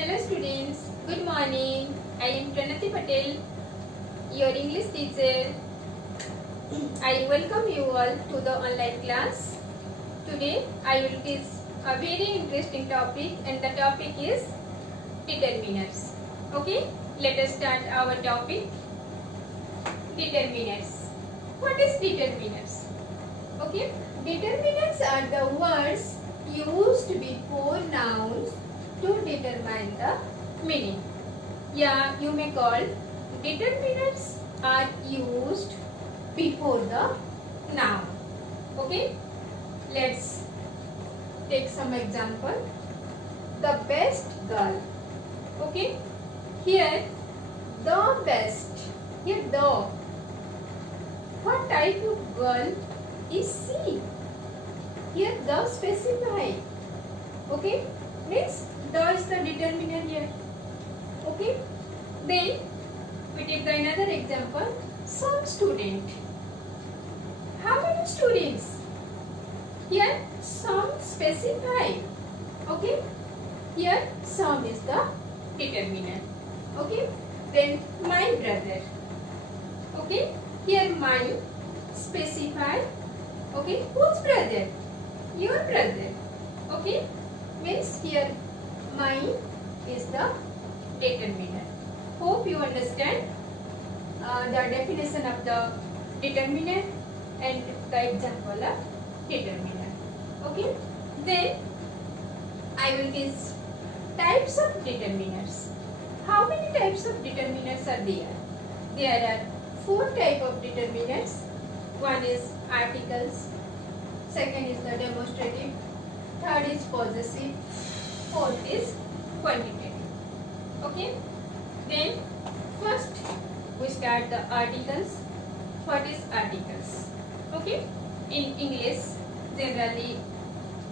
Hello students, good morning. I am Pranati Patel, your English teacher. I welcome you all to the online class. Today I will teach a very interesting topic and the topic is determinants. Okay, let us start our topic. Determinants. What is determinants? Okay, determinants are the words used before nouns to determine the meaning. Yeah, you may call determinants are used before the noun. Okay, let's take some example. The best girl. Okay, here the best. Here the. What type of girl is she? Here the specify. Okay, means the is the determiner here. Okay, then we take the another example. Some student. How many students? Here some specify. Okay, here some is the determiner. Okay, then my brother. Okay, here my specify. Okay, whose brother? Your brother. Okay, means here mine is the determiner. Hope you understand the definition of the determiner and the example of determiner. Okay, then I will teach types of determiners. How many types of determiners are there? There are 4 types of determiners. One is articles, second is the demonstrative, third is possessive, fourth is quantitative. Okay, then first we start the articles. What is articles? Okay, in English generally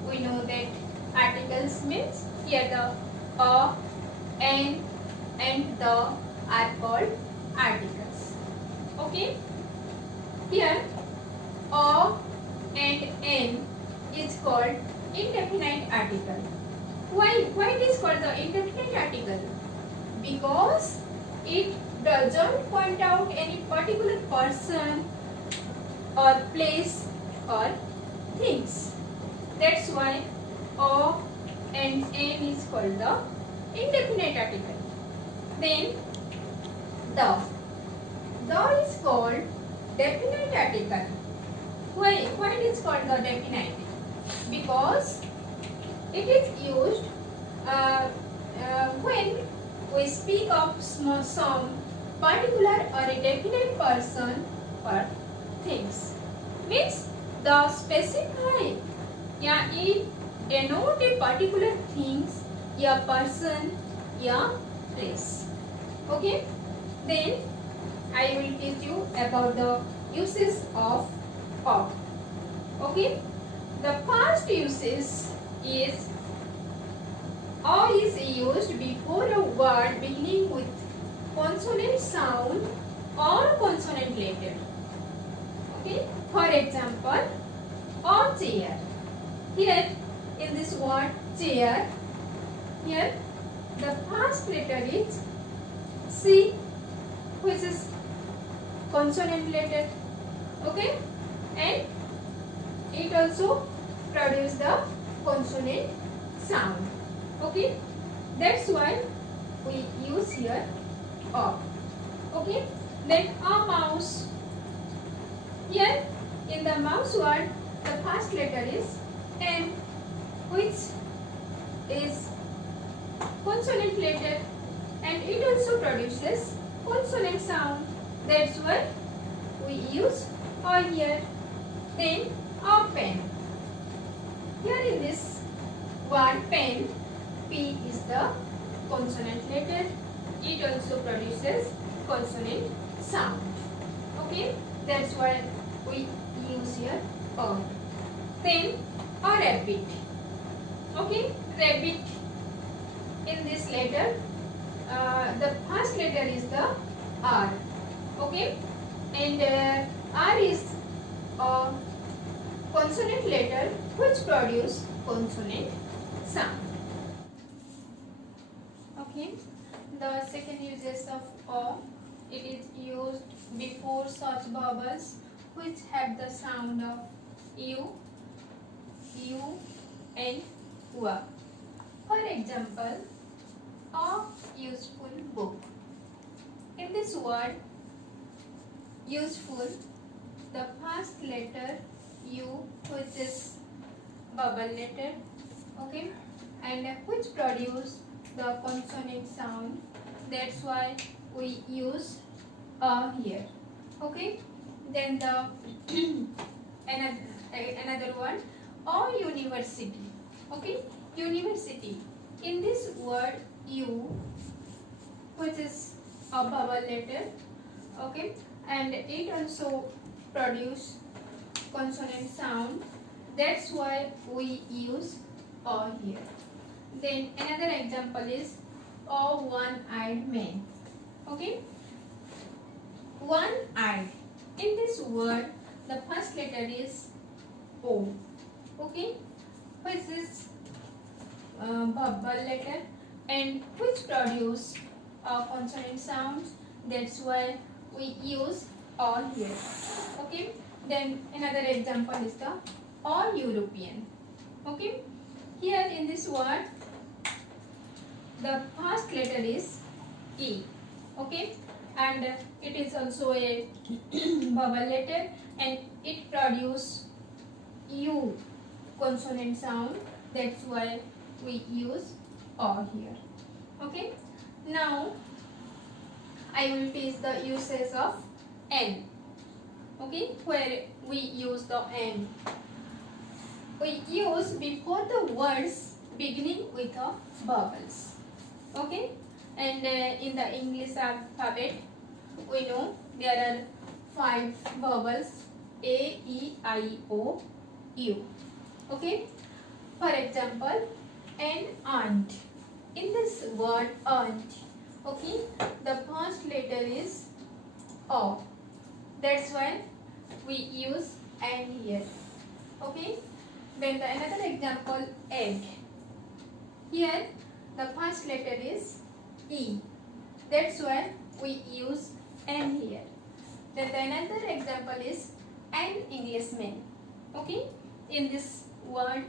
we know that articles means here the a, an and the are called articles. Okay, here a and n is called indefinite article. Why it is called the indefinite article? Because it doesn't point out any particular person or place or things. That's why a and n is called the indefinite article. Then the is called definite article. Why it is called the definite? Because it is used when we speak of some particular or a definite person or things. Means the specify, yeah, it denote a particular things, a person, a place. Okay, then I will teach you about the uses of. Okay, the first uses is or is used before a word beginning with consonant sound or consonant letter. Okay, for example, or chair. Here in this word chair, here the first letter is C, which is consonant letter. Okay, and it also produces the consonant sound. Okay, that's why we use here a. Okay, then a mouse. Here in the mouse word, the first letter is N, which is consonant letter, and it also produces consonant sound. That's why we use a here. Then a pen. Here in this word pen, P is the consonant letter. It also produces consonant sound. Okay, that's why we use here a. Then a rabbit. Okay, rabbit. In this letter, the first letter is the R. Okay, and R is a consonant letter which produce consonant sound. the second uses of o. It is used before such vowels which have the sound of u, and wa. For example, a useful book. In this word useful, the first letter u, which is vowel letter, okay, and which produce the consonant sound. That's why we use a here, okay. Then the another one, or university, okay. University, in this word u, which is a vowel letter, okay, and it also produce consonant sound. That's why we use a here. Then another example is a one-eyed man, okay. One-eyed, in this word the first letter is o, okay, which is vowel letter and which produce consonant sounds. That's why we use all here, okay. Then another example is the all European, okay. Here in this word the first letter is e, okay, and it is also a vowel letter and it produce u consonant sound. That's why we use o here, okay. Now I will teach the uses of n, okay, where we use the n. We use before the words beginning with the vowels, okay. And in the English alphabet we know there are 5 vowels: a, e, I, o, u, okay. For example, an aunt. In this word aunt, okay, the first letter is o. That's why we use an here, okay. Then another example, egg. Here the first letter is e. That's why we use n here. Then another example is an Englishman, okay. In this word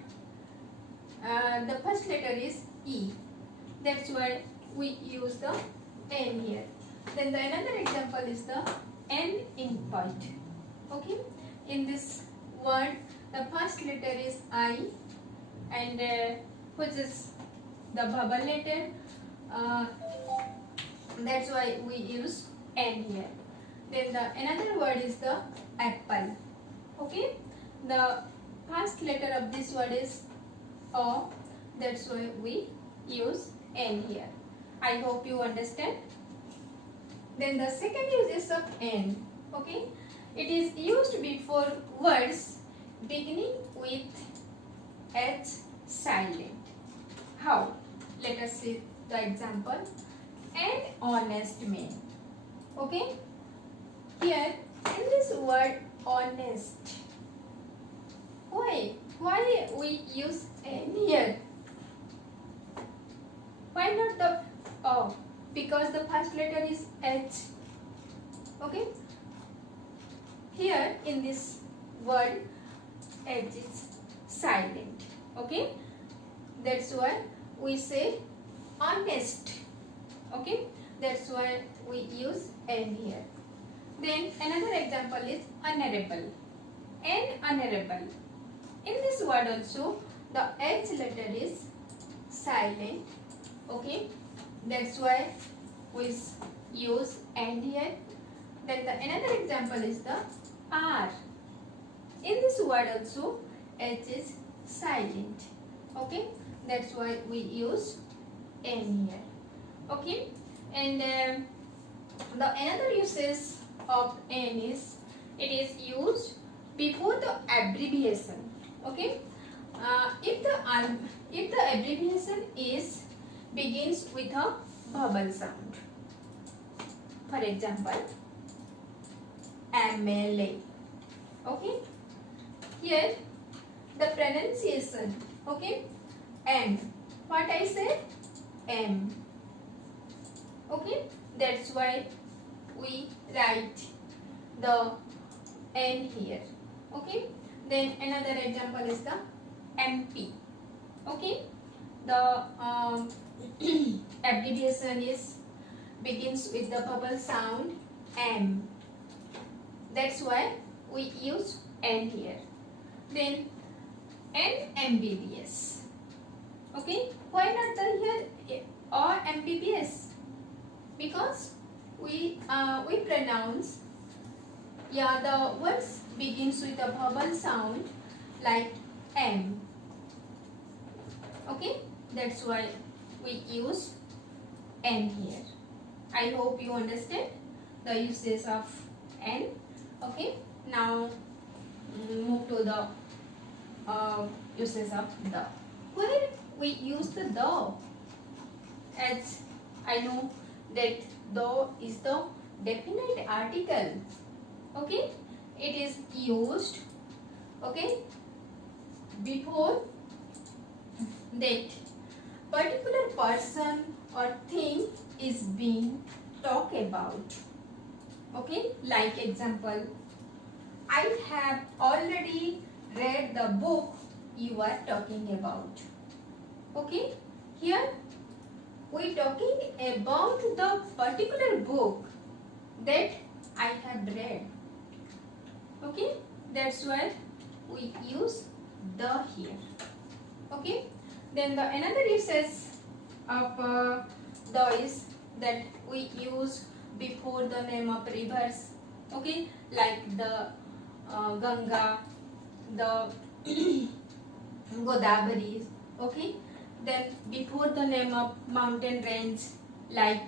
the first letter is e. That's why we use the n here. Then another example is the an infant, okay. In this word the first letter is I, and which is the vowel letter. That's why we use n here. Then another word is the apple, okay. The first letter of this word is o. That's why we use n here. I hope you understand. Then the second uses of n, okay. It is used before words beginning with h silent. How? Let us see the example. An honest man, okay. Here in this word honest, why we use n here? Why not the o? Because the first letter is h, okay. Here in this word h is silent, okay. That's why we say honest, okay. That's why we use n here. Then another example is honorable. An honorable. In this word also the h letter is silent, okay. That's why we use n here. Then another example is the r. In this word also h is silent, okay. That's why we use n here, okay. And the another uses of n is it is used before the abbreviation, okay. If the abbreviation is begins with a vowel sound. For example, MLA, okay. Here the pronunciation, okay. M, what I say? M. Okay, that's why we write the N here. Okay, then another example is the MP. Okay, the abbreviation is begins with the vowel sound M. That's why we use N here. Then NMBBS. Okay, why not the here or MBBS? Because we pronounce, yeah, the words begins with a vowel sound like M. Okay, that's why we use N here. I hope you understand the uses of N. Okay, now move to the uses of the. Where we use the as I know that the is the definite article. Okay, it is used, okay, before that particular person or thing is being talked about. Okay, like example, I have already read the book you are talking about. Okay, here we talking about the particular book that I have read. Okay, that's why we use the here. Okay, then the another uses of the is that we use before the name of rivers. Okay, like the Ganga, the Godavari. Okay, then before the name of mountain range like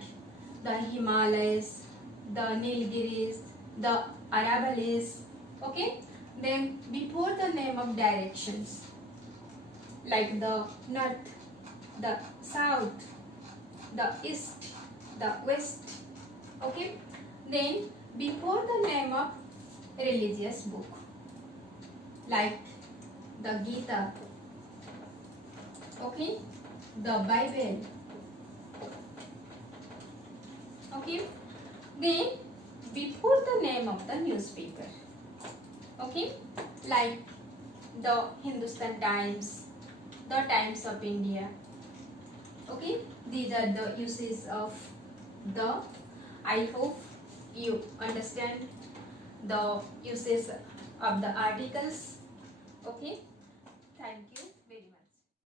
the Himalayas, the Nilgiris, the Aravallis. Okay, then before the name of directions like the north, the south, the east, the west. Okay, then before the name of religious book like the Gita, okay, the Bible. Okay, then before the name of the newspaper, okay, like the Hindustan Times, the Times of India. Okay, these are the uses of the. I hope you understand the uses of the articles. Okay, thank you.